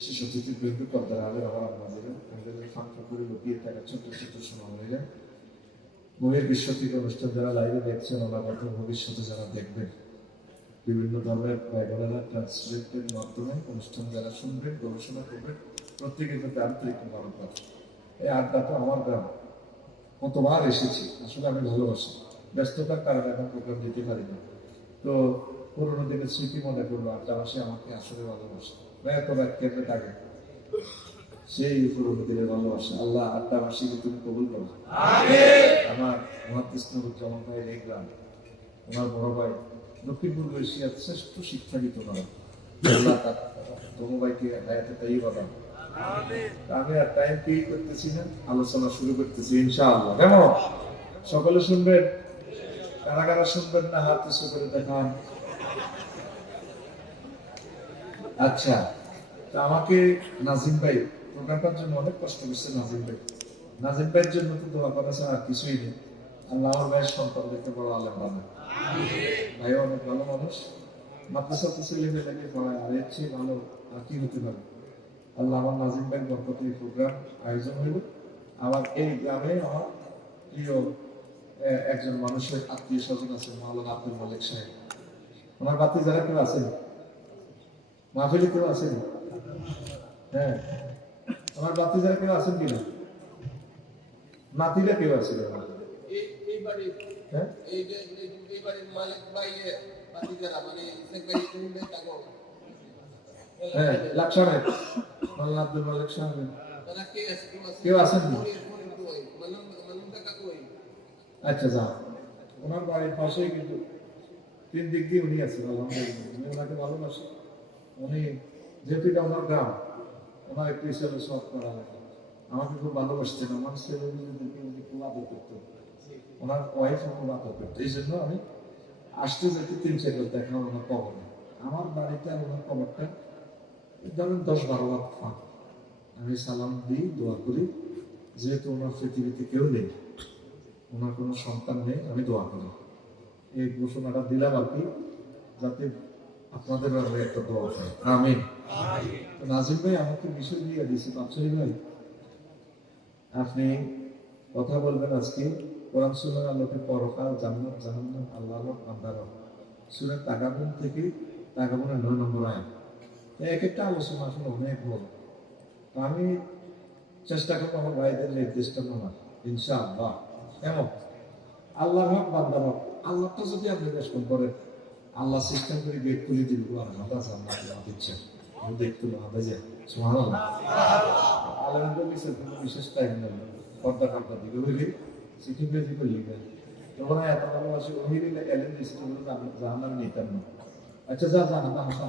বিশেষ অতিথি বৃন্দ পর্দার আলের আমার আপনাদের ফাংশন করে লুকিয়ে থাকা ছোট্ট ছোট্ট সোনামণিরা বইয়ের বিশ্ব থেকে অনুষ্ঠান যারা লাইভে দেখছেন অনাগত ভবিষ্যতে যারা দেখবেন বিভিন্ন ধরনের ভাইবোনেরা ট্রান্সলেটের মাধ্যমে অনুষ্ঠান যারা শুনবেন গবেষণা করবেন প্রত্যেকের প্রতি আন্তরিক ভালোবাসা। এই আড্ডাটা আমার গ্রাম, কতবার এসেছি, আসলে আমি ভালোবাসি। ব্যস্ততার কারণে এখন প্রোগ্রাম দিতে পারি না, তো পুরোনো দিনের স্মৃতি মনে করলো আড্ডাবাসী আমাকে আসলে ভালোবাসে। এতবার কেমনে থাকে সেই পুরোনো দিনের ভালোবাসা। আল্লাহ আড্ডাবাসীকে তুমি কবুল করো। আমার মহাদিস নুরুজ্জামান ভাই এই গ্রাম, ওনার বড় ভাই দক্ষিণ পূর্ব এশিয়ার শ্রেষ্ঠ শিক্ষাবিদ ওনারা। আল্লাহ তনু ভাইকে হায়াতে তাই বাবা। আমি আর টাইম পেয়ে করতেছি না, আলোচনা শুরু করতেছি ইনশাআল্লাহ। কেমন সকলে শুনবেন? কারা কারা শুনবেন না হাত উঁচু করে দেখান। আচ্ছা, তা আমাকে নাজিম ভাই প্রোগ্রামটার জন্য অনেক কষ্ট করছে। নাজিম ভাইয়ের জন্য তো দোয়া করা ছাড়া আর কিছুই নেই। আল্লাহ আমার ভাইয়ের সন্তানদেরকে বড় আলেম বানায়। ভাই অনেক ভালো মানুষ, মাদ্রাসাতে ছেলে মেয়েদেরকে পড়ায়, আর এর চেয়ে ভালো আর কি হতে পারে। আল্লাহ আমার নাজিম ভাইয়ের বরকতে এই প্রোগ্রাম আয়োজন হইল। আমার এই গ্রামে আমার প্রিয় একজন মানুষের আত্মীয় স্বজন আছে, মাওলানা আব্দুল মালিক সাহেব। ওনার বাতি যারা কেউ আছেন মাহফিলে, কেউ আছেন? হ্যাঁ, আমার বাতি যারা কেউ আছেন কিনা? নাতিরা কেউ আছে? হ্যাঁ, লাকসা নাই মাওলানা আব্দুল মালিক সাহেব কেউ আছেন না? আচ্ছা, যা ওনার বাড়ির পাশেই কিন্তু তিন দিক দিয়ে উনি আছেন। আলহামদুলিল্লাহ, আমি ওনাকে ভালোবাসি। উনি যেহেতু এটা ওনার গ্রাম, ওনার একটু হিসাবে সব করা আমাকে খুব ভালোবাসতেন। আমার ছেলেমেয়েদেরকে উনি খুব আদর করতেন, ওনার ওয়াইফ খুব আদর করতো। এই জন্য আমি আসতে যেতে 3-4 বার দেখা ওনার কবরে। আমার বাড়িটা ওনার কবরটা ধরেন 10-12 হাত ফাঁক। আমি সালাম দিই, দোয়া করি। যেহেতু ওনার পৃথিবীতে কেউ নেই, ওনার কোনো সন্তান নেই, আমি দোয়া করি। এই ঘোষণাটা দিলাম আর কি, যাতে আপনাদের ব্যাপারে একটা দোয়া হয়। আমিন। নাজিম ভাই আমাকে বিষয় দিয়ে দিয়েছে, বাচ্চারি ভাই আপনি কথা বলবেন আজকে কোরআন সুন্নাহর আলোকে পরকাল, জান্নাত, জাহান্নাম, আল্লাহর বান্দার সূরা তাগাবুন থেকে তাগাবুনের 9 নম্বর আয়াত। এক একটা আলোচনা আসলে অনেক বড়। আমি চেষ্টা করবো আমার ভাইদের নির্দেশটা মানার ইনশাআল্লাহ। এমন আল্লাহ হক বান্দার হক, আল্লাহটা যদি আপনি বেশন করেন, আল্লাহ সিস্টেম করে গেট খুলে দিল আর হাদা জান্নাত দিচ্ছে। আমি দেখতে হাদা যায় সুবহানাল্লাহ। আল্লাহর নিচে কোনো বিশেষ টাইম নেই, পর্দা পর্দা দিকে হইলে চিঠি পেজি করে লিখে তখন এত ভালোবাসে ওহিরে এলেন দিচ্ছিল জাহান্নামে নিতাম না। আচ্ছা, যা জানা না হাসা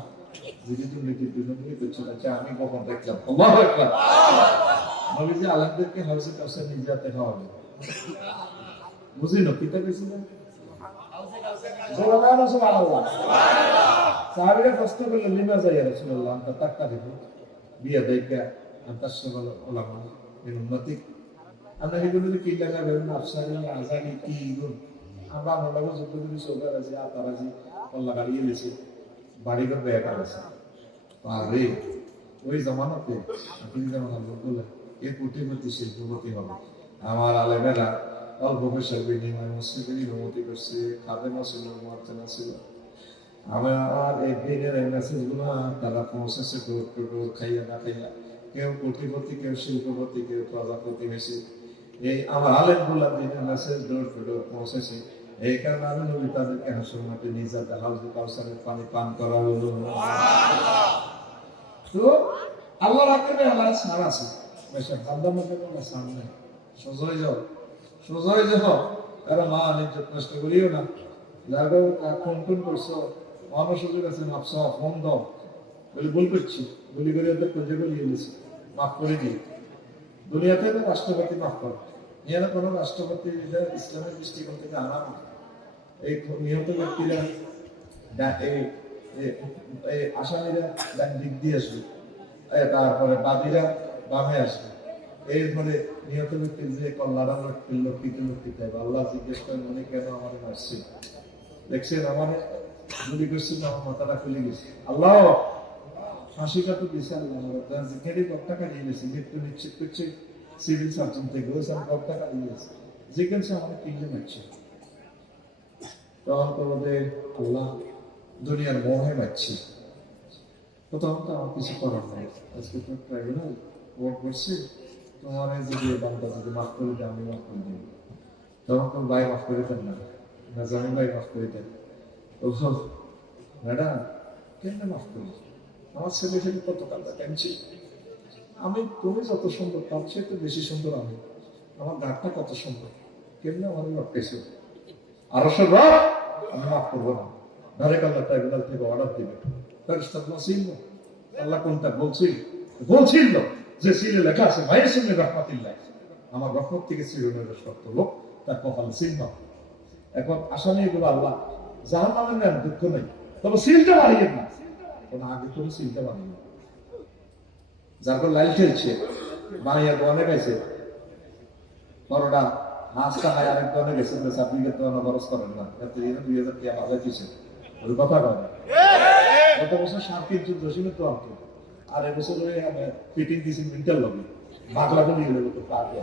যদি দুর্নীতির বিনোদনী করছিল। আচ্ছা, আমি কখন দেখলাম আল্লাহু আকবার নবীজি আলেমদেরকে হাউসে কাউসার নিজাতে খাওয়াবে। বুঝি না কিতা কইছিলেন? সুবহানাল্লাহ সুবহানাল্লাহ। সাহাবীরা প্রশ্ন করলেন, লিমা যাইয়া রাসূলুল্লাহ আনতা তাকতারিফু বিয়াদাইকা আনতাশরাল উলামা মিন উম্মতিক। আমরা এগুলো কি লাগাবেন? আফসারি আজানি কি গুণ আমরা আমলাগো যুদ্ধ করে সৌদার আছে, আতারাজি আল্লাহ গাড়িয়ে দিয়েছে, বাড়িঘর ব্যয় করেছে। আরে ওই জামানাতে আপনি যেমন বললেন এর কোটিপতি শিল্পপতি হবে। আমার আলেমেরা অল্প পয়সার বিনিময়ে মসজিদের ইমামতি করছে, খাদেমা ছিল, মুয়াজ্জিনা ছিল। আমার এই দিনের এই মেসেজগুলো তারা পৌঁছেছে ডোর টু ডোর, খাইয়া না খাইয়া। কেউ কোটিপতি, কেউ শিল্পপতি, কেউ প্রজাপতি হয়েছে। এই আমার আলেমগুলা দিনের মেসেজ ডোর টু ডোর পৌঁছেছে। এই কারণে আমি নবী তাদেরকে হাসর মাঠে নিজাতে হাউজে কাউসারের পানি পান করা হলো। তো আল্লাহর হাতে আল্লাহ ছাড় আছে, বান্দা মুখে কোনো ছাড় নেই। সোজয় যাও, সোজয় যাও। তারা মা নিজের নষ্ট করিও না। যারা ফোন টোন করছো, অনসুযোগ আছে মাপস ফোন দাও বলে ভুল করছি, গুলি করে ওদের খুঁজে গলিয়ে দিয়েছি, মাফ করে দিই। দুনিয়াতে তো রাষ্ট্রপতি মাফ করে, এখানে কোনো রাষ্ট্রপতি ইসলামের দৃষ্টিকোণ থেকে আরাম। এই নিহত ব্যক্তিরা আসামিরা ডান দিক দিয়ে আসবে, তারপরে বাদীরা বামে আসবে। এরপরে নিহত ব্যক্তির যে কল্যাণ ফিরল কৃতজ্ঞ আল্লাহ জিজ্ঞেস করেন উনি কেন আমার মারছে? দেখছেন আমার গুলি করছিল, আমার মাথাটা খুলে গেছে। আল্লাহ ফাঁসিটা তো দিছে আল্লাহ আমার যেখানে টাকা নিয়ে গেছে মৃত্যু নিশ্চিত করছে সিভিল সার্জন থেকে ওইসব টাকা নিয়ে গেছে যেখানে সে আমাকে কিনলে মারছে তখন তো ওদের আল্লাহ দুনিয়ার মোহে মারছে তো তখন তো আমার কিছু করার নাই আজকে তো ট্রাইব্যুনাল ভোট করছে তোমার যদি বান্দা যদি মাফ করে দেয় আমি মাফ করে দিই তখন তো ভাই মাফ করে দেন না জামিন ভাই মাফ করে দেন ও ম্যাডাম কেন মাফ করি আমার ছেলে ছেলে কত কালটা টানছি আমি তুমি যত সুন্দর তার চেয়ে একটু বেশি সুন্দর আমি আমার গাঁটটা কত সুন্দর কেমনি আমার লটকেছে আরো সব আমি মাফ করবো না ডাইরেক্ট আল্লাহ ট্রাইব্যুনাল থেকে অর্ডার দিবে আল্লাহ কোনটা বলছিল যে সিলে লেখা আছে ভাইয়ের সঙ্গে রহমাতিল্লাহ আমার রহমত থেকে সিলের শক্ত লোক তার কপাল চিহ্ন এখন আসামি এগুলো আল্লাহ জাহান নামের নেন দুঃখ নেই তবে সিলটা বাড়িয়ে না কোন আগে তুমি সিলটা বানিয়ে যার পর লাইল খেলছে বানিয়ে দোয়ানে গেছে বড়টা হাঁসটা হয় আরেক দোয়ানে গেছে সার্টিফিকেট তো খরচ করেন না 2000 টাকা বাজার দিয়েছে ওই কথা কয় গত বছর 3.5 দশমিক তো আনতো আর এবছর ওই ফিটিং দিয়েছি মিন্টার লবি বাংলা তো নিয়ে তো পারবে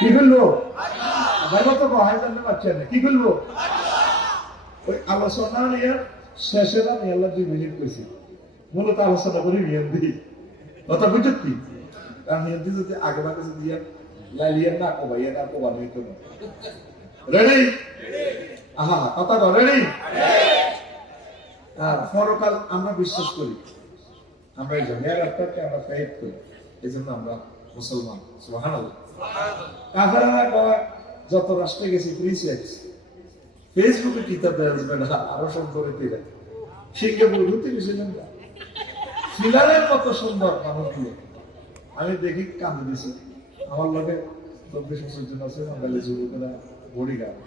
কি বলবো ভাই তো ভাই জানতে পারছি না কি বলবো ওই আলোচনা নিয়ে শেষে আমি আল্লাহ 2 মিনিট কইছি মূলত আলোচনা করি নিয়ম দিই কথা বুঝছি কারণ নিয়ম দিই যদি আগে ভাগে যদি লাইলিয়ার না কবাইয়া না কবানো হইতো না রেডি আহা কথা কর রেডি আর পরকাল আমরা বিশ্বাস করি আমরা এই জন্য রাস্তাকে আমরা ফেট করি এই জন্য আমরা মুসলমান সুবহানাল্লাহ কাফেররা কয় যত রাষ্ট্রে গেছি ফ্রি সেক্স ফেসবুকে কিতাব দেওয়া না আরো সব করে দিলে সিঙ্গাপুর ঘুরতে গেছিলাম ফিলারের কত সুন্দর মানুষগুলো আমি দেখি কান্দে দিছি আমার লগে 24 বছর জন্য আছে বাঙালি যুবকেরা বডিগার্ড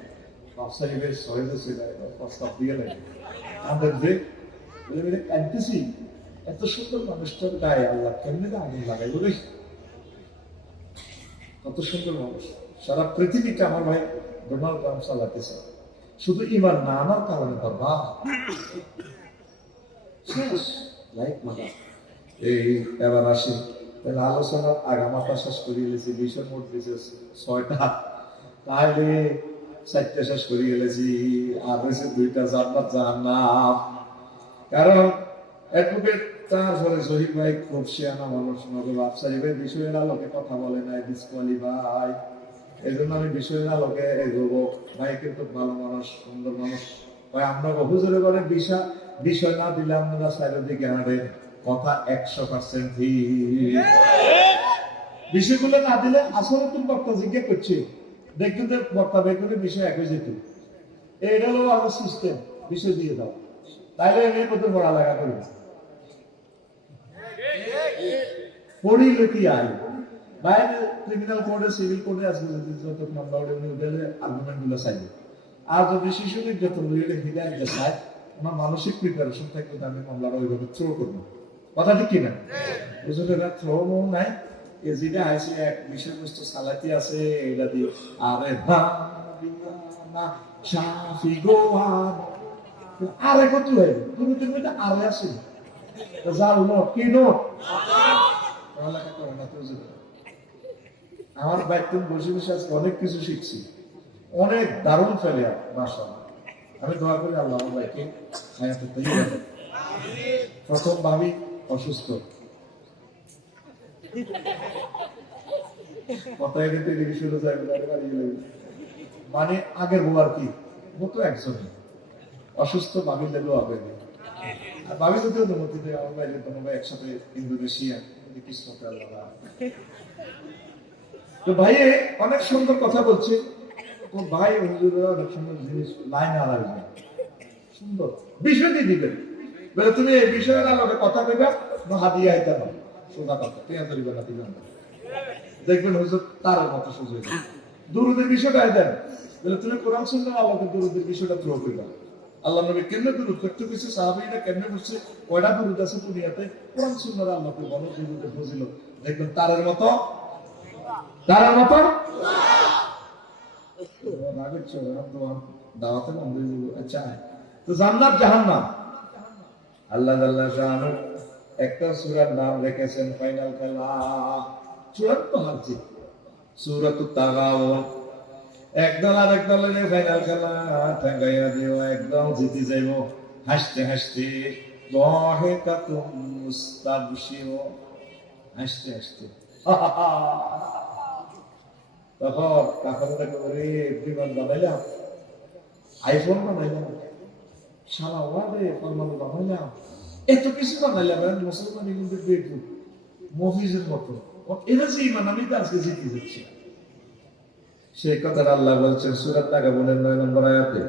ব্যবসায়ী বেশ সহজে ছিল প্রস্তাব দিয়ে নেয় আমাদের যে কাঁদতেছি এত সুন্দর মানুষটার গায়ে আল্লাহ কেমনি আগুন লাগাই বলে কত সুন্দর মানুষ সারা পৃথিবীকে আমার ভাই ডোনাল্ড ট্রাম্প চালাতেছে শুধু ইমান না আনার কারণে বাবা লাইক মানা এই এবার আসি তাহলে আলোচনার আগামাতা শেষ করিয়ে গেছি বিষয় মোট বিশেষ 6টা তাহলে 4টা শেষ করিয়ে গেলেছি আর রয়েছে 2টা জান্নাত জাহান্নাম কারণ অ্যাডভোকেট তারপরে জহির ভাই খুব শিয়ানা মানুষ নগর আফসারি ভাই বিষয়ের আলোকে কথা বলে নাই ডিসকোয়ালিফাই এই জন্য আমি বিষয়ের আলোকে এগোবো ভাই কিন্তু ভালো মানুষ সুন্দর মানুষ ভাই আমরা হুজুরে বলে বিষয় না দিলে আমরা চারিদিকে হাঁটে কথা 100% ঠিক বিষয়গুলো না দিলে আসলে তুমি বক্তা জিজ্ঞেস করছি দেখবেন যে বক্তা বের করে বিষয় একই যেত এটা হলো আমার সিস্টেম বিষয় দিয়ে দাও তাইলে এমনি কত বড় লাগা করবে পড়ি লোকি আই বাইরে ক্রিমিনাল কোর্টে সিভিল কোর্টে আসবে যত মামলা ওঠে উনি গেলে আর্গুমেন্ট গুলো চাইবে আর যদি শিশু নির্যাতন লইলে হিদায় দিতে চায় আমার মানসিক প্রিপারেশন থাকলে আমি মামলাটা ওইভাবে থ্রো করবো কথা ঠিক কিনা বুঝলে এটা থ্রো নাই এ যেটা আইসি এক বিষয়বস্তু সালাতি আছে এটা দিয়ে আরে না শাফি গোয়ান আরে কত হয় তুমি তুমি আরে আসে জাল নোট কি নোট আমার বাইতুল বসে বসে আজকে অনেক কিছু শিখছি অনেক দারুণ ফেলে মাশাআল্লাহ আমি দোয়া করি আল্লাহ আমার ভাইকে হায়াতে তাইয়্যিবা দেন প্রথম ভাবি অসুস্থ কথায় কিন্তু এদিকে শুরু যায় মানে আগের বউ আর কি ও তো একজনই অসুস্থ ভাবি দিলেও হবে আর ভাবি যদি অনুমতি দেয় আমার বাইরে কোনো ভাই একসাথে ইন্দোনেশিয়া তো ভাই অনেক সুন্দর কথা বলছে তো ভাই হুজুররা অনেক সুন্দর জিনিস লাইন আলাদা সুন্দর বিষয় দিয়ে দিবেন বলে তুমি এই বিষয়ের আলোকে কথা কইবা না হাদিয়া আইতা না সোজা কথা পেঁয়াজ দিবে না দিবেন দেখবেন হুজুর তার মতো সুযোগ দুরুদের বিষয়টা দেন বলে তুমি কোরআন সুন্নাহর আলোকে দুরুদের বিষয়টা থ্রো কইবা আল্লাহ নবী কেমনে দুরুদ করতে কিছু সাহাবীরা কেমনে করছে কয়টা দুরুদ আছে দুনিয়াতে কোরআন সুন্নাহর আলোকে বলো দুরুদের ফজিলত দেখবেন তারের মতো দাওয়াতে আচ্ছা তো জান্নাত জাহান্নাম আল্লাহ জাল্লা শাআনু একটা সূরার নাম রেখেছেন ফাইনাল খেলা, চূড়ান্ত হার জিত, সূরাতুত তাগাবুন। একদল আরেক দলের ফাইনাল খেলা ঠেঙ্গাইয়া দিও, একদল জিতে যাইব হাসতে হাসতে, দাহিকাতুম মুস্তাবশিরু, হাসতে হাসতে। তখন কাকারা করে বিমান বানাইলাম, আইফোন বানাইলাম, সারা ওয়ার্ডে পরমাণু বানাইলাম, এত কিছু বানাইলাম, মুসলমান কিন্তু বেকুব মফিজের মতো। এরা যে ইমান, আমি তো আজকে জিতে যাচ্ছি। সেই কথাটা আল্লাহ বলছেন সূরা তাগাবুনের 9 নম্বর আয়াতে।